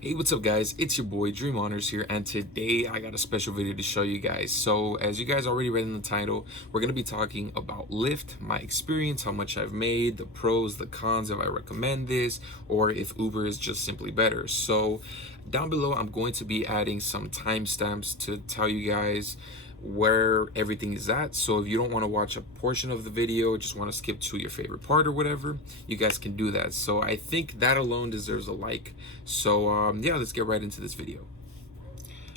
Hey, what's up guys? It's your boy Dream Honors here, and today I got a special video to show you guys. So as you guys already read in the title, we're going to be talking about Lyft, my experience, how much I've made, the pros, the cons, if I recommend this, or if Uber is just simply better. So down below, I'm going to be adding some timestamps to tell you guys where everything is at. So if you don't want to watch a portion of the video, just want to skip to your favorite part or whatever, you guys can do that. So I think that alone deserves a like. So yeah, let's get right into this video.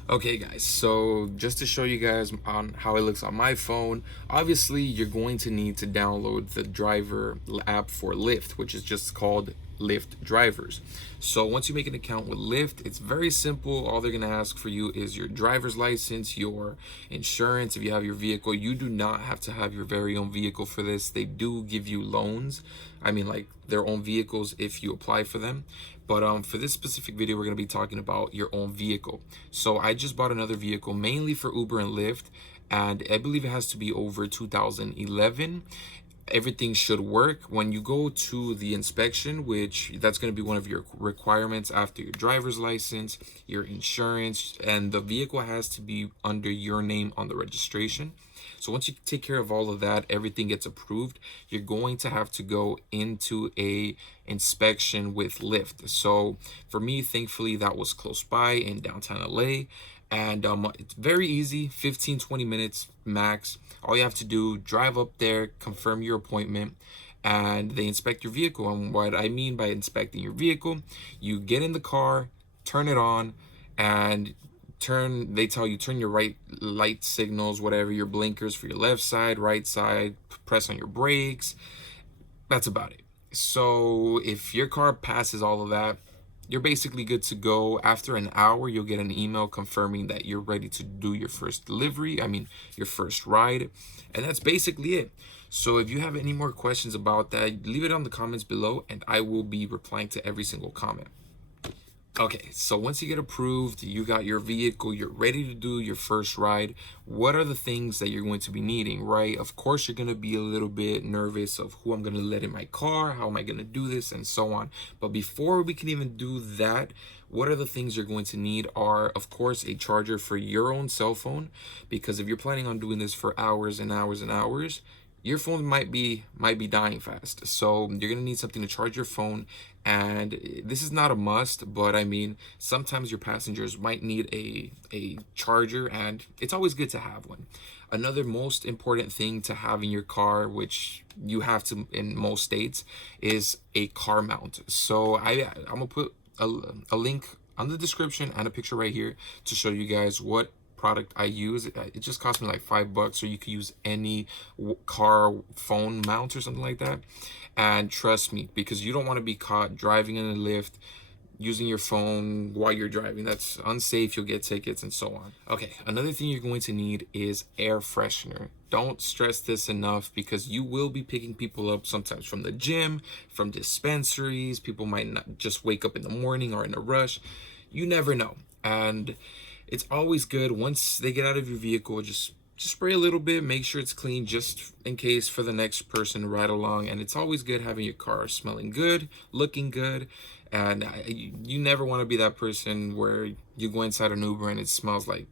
Okay guys, so just to show you guys on how it looks on my phone, obviously you're going to need to download the driver app for Lyft, which is just called Lyft Drivers. So once you make an account with Lyft, it's very simple. All they're going to ask for you is your driver's license, your insurance. If you have your vehicle, you do not have to have your very own vehicle for this. They do give you loans, I mean like their own vehicles if you apply for them. But for this specific video, we're going to be talking about your own vehicle. So I just bought another vehicle mainly for Uber and Lyft, and I believe it has to be over 2011. Everything should work. When you go to the inspection, which that's going to be one of your requirements after your driver's license, your insurance, and the vehicle has to be under your name on the registration. So once you take care of all of that, everything gets approved, you're going to have to go into a inspection with Lyft. So for me, thankfully, that was close by in downtown LA. And it's very easy, 15-20 minutes max. All you have to do, drive up there, confirm your appointment, and they inspect your vehicle. And what I mean by inspecting your vehicle, you get in the car, turn it on, and they tell you turn your right light signals, whatever, your blinkers for your left side, right side, press on your brakes. That's about it. So if your car passes all of that, you're basically good to go. After an hour, you'll get an email confirming that you're ready to do your first delivery, your first ride. And that's basically it. So if you have any more questions about that, leave it on the comments below and I will be replying to every single comment. Okay, so once you get approved, you got your vehicle, you're ready to do your first ride. What are the things that you're going to be needing, right? Of course, you're going to be a little bit nervous of who I'm going to let in my car, how am I going to do this, and so on. But before we can even do that, what are the things you're going to need are, of course, a charger for your own cell phone, because if you're planning on doing this for hours and hours and hours, your phone might be dying fast. So you're gonna need something to charge your phone, and this is not a must, but I mean sometimes your passengers might need a charger, and it's always good to have one. Another most important thing to have in your car, which you have to in most states, is a car mount. So I'm gonna put a link on the description and a picture right here to show you guys what product I use. It just cost me like $5, or you could use any car phone mount or something like that. And trust me, because you don't want to be caught driving in a Lyft using your phone while you're driving. That's unsafe, you'll get tickets and so on. Okay, another thing you're going to need is air freshener. Don't stress this enough, because you will be picking people up sometimes from the gym, from dispensaries. People might not just wake up in the morning or in a rush. You never know. And it's always good once they get out of your vehicle, just spray a little bit, make sure it's clean just in case for the next person to ride along. And it's always good having your car smelling good, looking good. And you never want to be that person where you go inside an Uber and it smells like,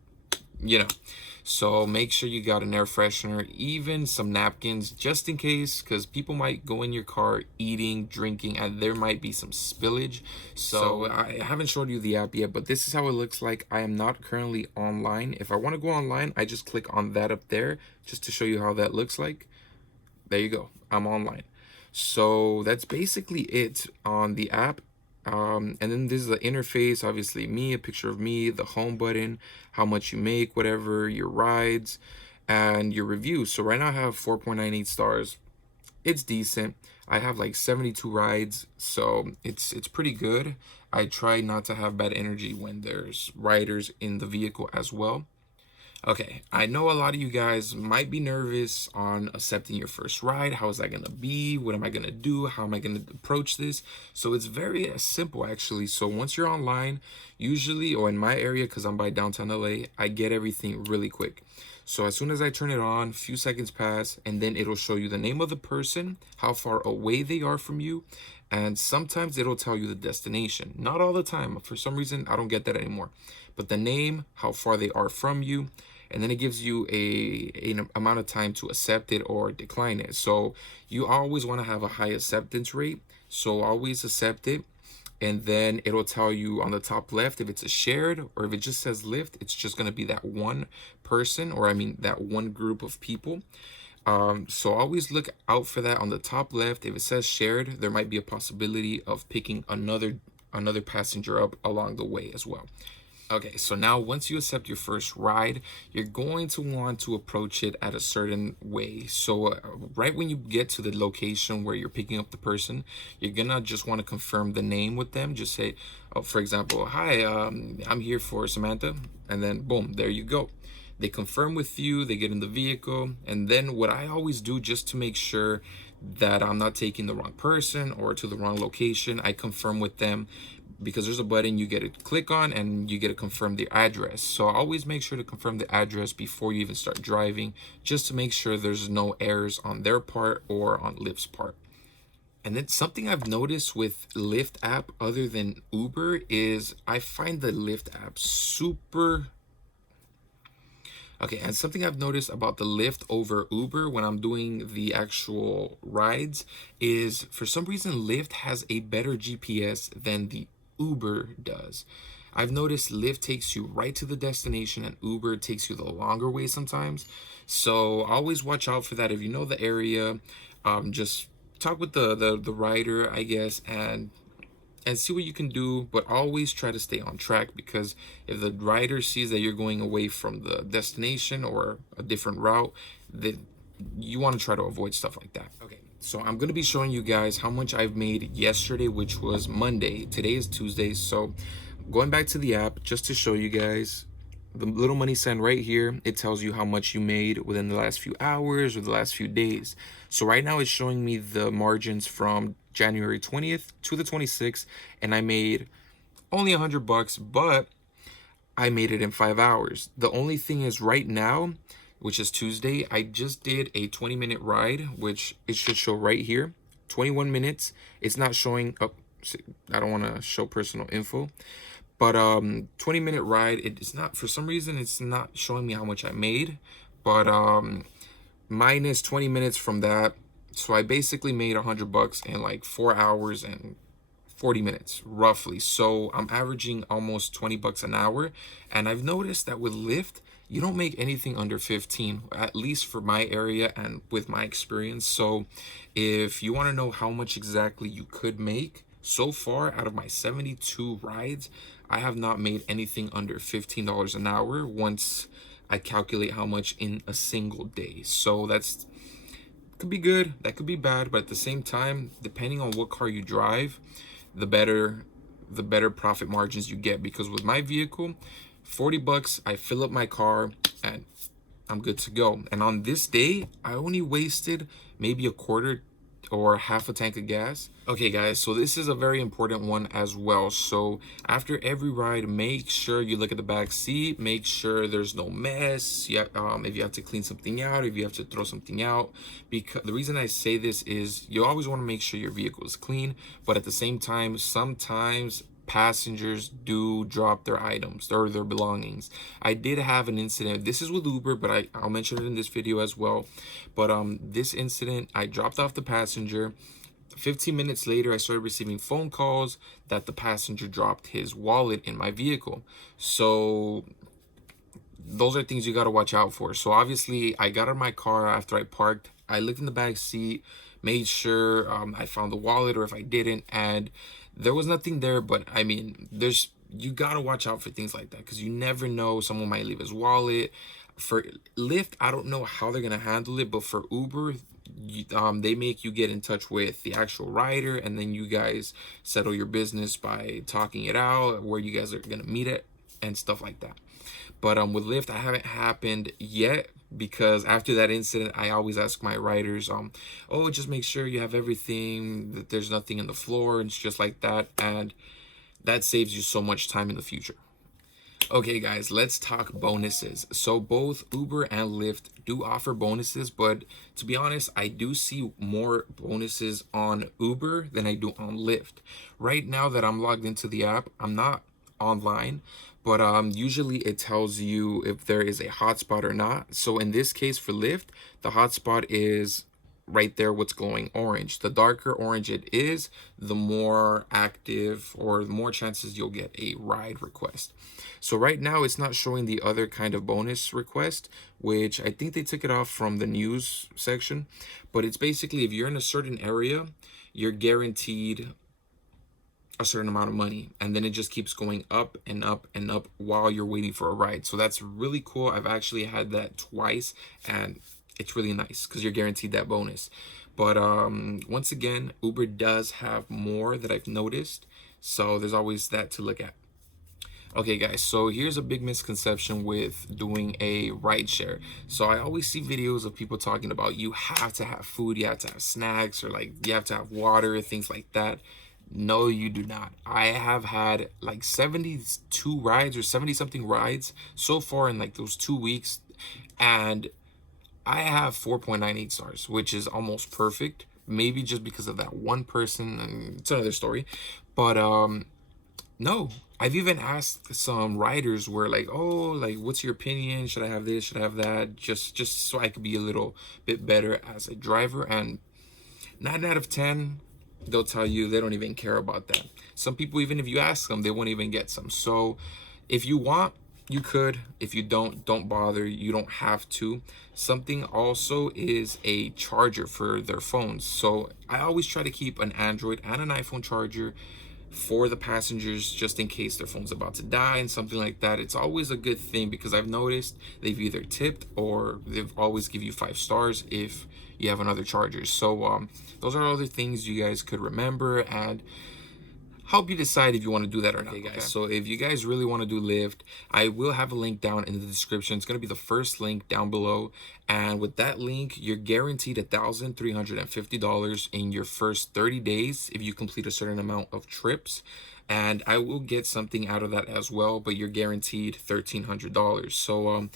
So make sure you got an air freshener, even some napkins, just in case, because people might go in your car eating, drinking, and there might be some spillage. So I haven't showed you the app yet, but this is how it looks like. I am not currently online. If I want to go online, I just click on that up there just to show you how that looks like. There you go. I'm online. So that's basically it on the app. And then this is the interface, obviously a picture of me, the home button, how much you make, whatever, your rides, and your reviews. So right now I have 4.98 stars. It's decent. I have like 72 rides, so it's pretty good. I try not to have bad energy when there's riders in the vehicle as well. Okay, I know a lot of you guys might be nervous on accepting your first ride. How is that going to be? What am I going to do? How am I going to approach this? So it's very simple, actually. So once you're online, usually, or in my area, because I'm by downtown LA, I get everything really quick. So as soon as I turn it on, a few seconds pass, and then it'll show you the name of the person, how far away they are from you, and sometimes it'll tell you the destination. Not all the time. For some reason, I don't get that anymore. But the name, how far they are from you, and then it gives you an amount of time to accept it or decline it. So you always want to have a high acceptance rate. So always accept it, and then it'll tell you on the top left if it's a shared, or if it just says Lyft, it's just going to be that one person, or I mean that one group of people. So always look out for that on the top left. If it says shared, there might be a possibility of picking another passenger up along the way as well. Okay, so now once you accept your first ride, you're going to want to approach it at a certain way. So right when you get to the location where you're picking up the person, you're gonna just want to confirm the name with them. Just say, oh, for example, hi, I'm here for Samantha, and then boom, there you go. They confirm with you, they get in the vehicle, and then what I always do just to make sure that I'm not taking the wrong person or to the wrong location, I confirm with them, because there's a button you get to click on and you get to confirm the address. So always make sure to confirm the address before you even start driving, just to make sure there's no errors on their part or on Lyft's part. And then something I've noticed with Lyft app other than Uber is I find the Lyft app super. Okay, and something I've noticed about the Lyft over Uber when I'm doing the actual rides is for some reason Lyft has a better GPS than the Uber does. I've noticed Lyft takes you right to the destination and Uber takes you the longer way sometimes. So always watch out for that. If you know the area, just talk with the rider, I guess, and see what you can do, but always try to stay on track, because if the rider sees that you're going away from the destination or a different route, that you want to try to avoid stuff like that. Okay, so I'm going to be showing you guys how much I've made yesterday, which was Monday. Today is Tuesday, so going back to the app just to show you guys the little money sign right here. It tells you how much you made within the last few hours or the last few days. So right now it's showing me the margins from January 20th to the 26th, and I made only $100, but I made it in 5 hours. The only thing is right now, which is Tuesday, I just did a 20-minute ride, which it should show right here, 21 minutes. It's not showing up. I don't want to show personal info, but 20-minute ride. It's not, for some reason it's not showing me how much I made, but minus 20 minutes from that. So I basically made $100 in like 4 hours and 40 minutes roughly. So I'm averaging almost $20 an hour. And I've noticed that with Lyft, you don't make anything under 15, at least for my area and with my experience. So if you want to know how much exactly you could make, so far out of my 72 rides, I have not made anything under $15 an hour once I calculate how much in a single day. So that's could be good, that could be bad, but at the same time, depending on what car you drive, the better profit margins you get. Because with my vehicle, $40, I fill up my car and I'm good to go. And on this day, I only wasted maybe a quarter or half a tank of gas. Okay guys, so this is a very important one as well. So after every ride, make sure you look at the back seat, make sure there's no mess. If you have to clean something out, if you have to throw something out. Because the reason I say this is you always want to make sure your vehicle is clean, but at the same time, sometimes passengers do drop their items or their belongings. I did have an incident. This is with Uber, but I'll mention it in this video as well. But this incident, I dropped off the passenger. 15 minutes later, I started receiving phone calls that the passenger dropped his wallet in my vehicle. So those are things you got to watch out for. So obviously, I got out of my car after I parked. I looked in the back seat, made sure I found the wallet, or if I didn't, and there was nothing there. But I mean, you got to watch out for things like that, because you never know, someone might leave his wallet. For Lyft, I don't know how they're going to handle it, but for Uber, they make you get in touch with the actual rider, and then you guys settle your business by talking it out, where you guys are going to meet it and stuff like that. But with Lyft, I haven't happened yet, because after that incident, I always ask my riders, oh, just make sure you have everything, that there's nothing in the floor, and it's just like that, and that saves you so much time in the future. Okay, guys, let's talk bonuses. So both Uber and Lyft do offer bonuses, but to be honest, I do see more bonuses on Uber than I do on Lyft. Right now that I'm logged into the app, I'm not online, but usually it tells you if there is a hotspot or not. So in this case for Lyft, the hotspot is right there, what's glowing orange. The darker orange it is, the more active or the more chances you'll get a ride request. So right now it's not showing the other kind of bonus request, which I think they took it off from the news section. But it's basically if you're in a certain area, you're guaranteed a certain amount of money, and then it just keeps going up and up and up while you're waiting for a ride. So that's really cool. I've actually had that twice, and it's really nice because you're guaranteed that bonus. But once again, Uber does have more that I've noticed, so there's always that to look at. Okay, guys, so here's a big misconception with doing a ride share. So I always see videos of people talking about you have to have food, you have to have snacks, or like you have to have water, things like that. No, you do not. I have had like 72 rides or 70 something rides so far in like those 2 weeks, and I have 4.98 stars, which is almost perfect. Maybe just because of that one person, and it's another story. But no, I've even asked some riders where like, oh, like what's your opinion? Should I have this? Should I have that? Just so I could be a little bit better as a driver. And 9 out of 10, they'll tell you they don't even care about that. Some people, even if you ask them, they won't even get some. So if you want, you could. If you don't bother. You don't have to. Something also is a charger for their phones. So I always try to keep an Android and an iPhone charger for the passengers just in case their phone's about to die and something like that. It's always a good thing because I've noticed they've either tipped or they've always give you 5 stars if you have another charger. So those are other things you guys could remember and help you decide if you want to do that or not. Okay, guys. Okay. So if you guys really want to do Lyft, I will have a link down in the description. It's going to be the first link down below. And with that link, you're guaranteed $1,350 in your first 30 days if you complete a certain amount of trips. And I will get something out of that as well, but you're guaranteed $1,300. So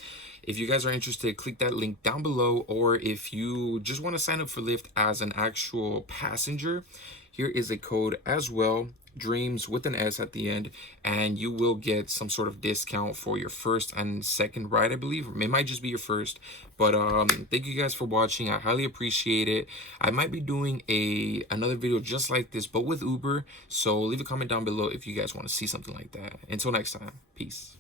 if you guys are interested, click that link down below. Or if you just want to sign up for Lyft as an actual passenger, here is a code as well, dreams with an S at the end, and you will get some sort of discount for your first and second ride, I believe. It might just be your first, but thank you guys for watching. I highly appreciate it. I might be doing another video just like this but with Uber, so leave a comment down below if you guys want to see something like that. Until next time, peace.